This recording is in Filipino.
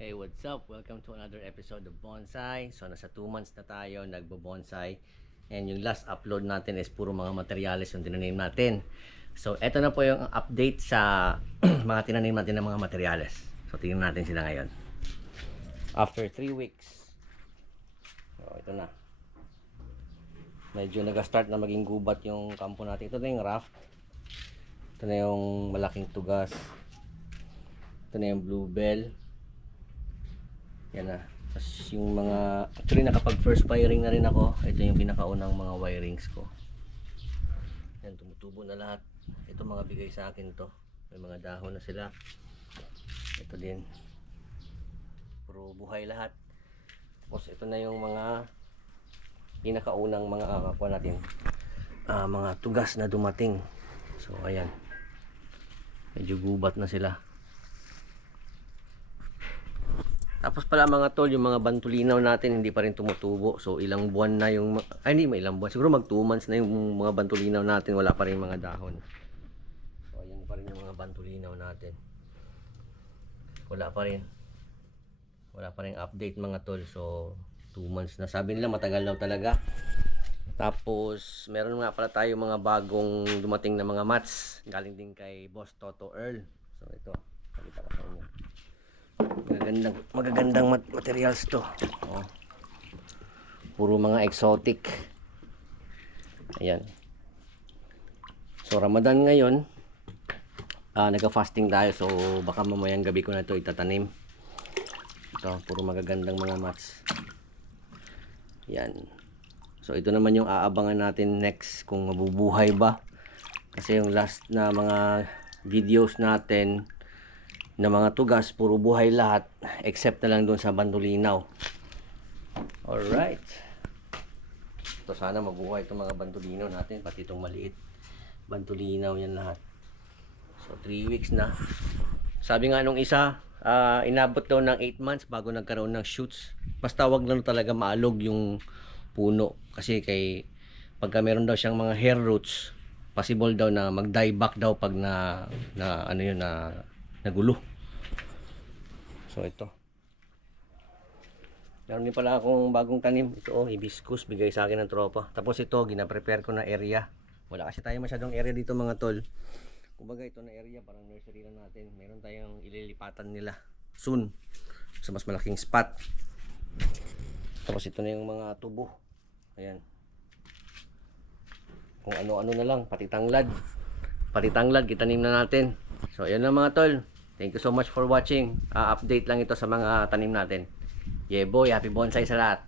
Hey, what's up? Welcome to another episode of Bonsai. So, nasa 2 months na tayo nagbo-bonsai. And yung last upload natin is puro mga materials yung tinanim natin. So, eto na po yung update sa mga tinanim natin ng mga materials. So, tingnan natin sila ngayon. After 3 weeks. So, ito na. Medyo nag-start na maging gubat yung kampo natin. Ito na yung raft. Ito na yung malaking tugas. Ito na yung bluebell. Yan na. Tapos yung mga, actually nakapag first wiring na rin ako. Ito yung pinakaunang mga wirings ko. Yan, tumutubo na lahat. Ito mga bigay sa akin to. May mga dahon na sila. Ito din. Puro buhay lahat. Tapos ito na yung mga pinakaunang mga kakuha natin. Mga tugas na dumating. So ayan. Medyo gubat na sila. Tapos pala mga tol, yung mga bantulinaw natin hindi pa rin tumutubo. So ilang buwan na yung, hindi ilang buwan, siguro mag 2 months na yung mga bantulinaw natin, wala pa rin mga dahon. So ayan pa rin yung mga bantulinaw natin. Wala pa rin update mga tol. So 2 months na, sabi nila matagal daw talaga. Tapos meron nga pala tayo mga bagong dumating na mga mats, galing din kay Boss Toto Earl. So ito, pakita ko sa inyo. Magagandang materials to. Oh. Puro mga exotic. Ayan. So Ramadan ngayon, nagka-fasting tayo, so baka mamayang gabi ko na to itatanim. Ito, puro magagandang mga mats. Ayan. So ito naman yung aabangan natin next kung mabubuhay ba. Kasi yung last na mga videos natin na mga tugas, puro buhay lahat except na lang doon sa bantulinaw. Alright, ito sana mabuhay itong mga bantulinaw natin, pati itong maliit bantulinaw yan lahat. So 3 weeks na. Sabi nga nung isa, inabot daw ng 8 months bago nagkaroon ng shoots. Basta wag lang talaga maalog yung puno, kasi kay pagka meron daw siyang mga hair roots, possible daw na mag-die back daw pag na ano yun, na nagulo. So ito, meron din pala akong bagong tanim. Ito hibiscus, bigay sa akin ng tropa. Tapos ito, gina-prepare ko na area. Wala kasi tayo masyadong area dito mga tol. Kumbaga ito na area, parang nursery lang natin. Meron tayong ililipatan nila soon sa mas malaking spot. Tapos ito na yung mga tubo. Ayan, kung ano-ano na lang, pati tanglad kitanim na natin. So ayan na mga tol. Thank you so much for watching. Update lang ito sa mga tanim natin. Yeah boy, happy bonsai sa lahat.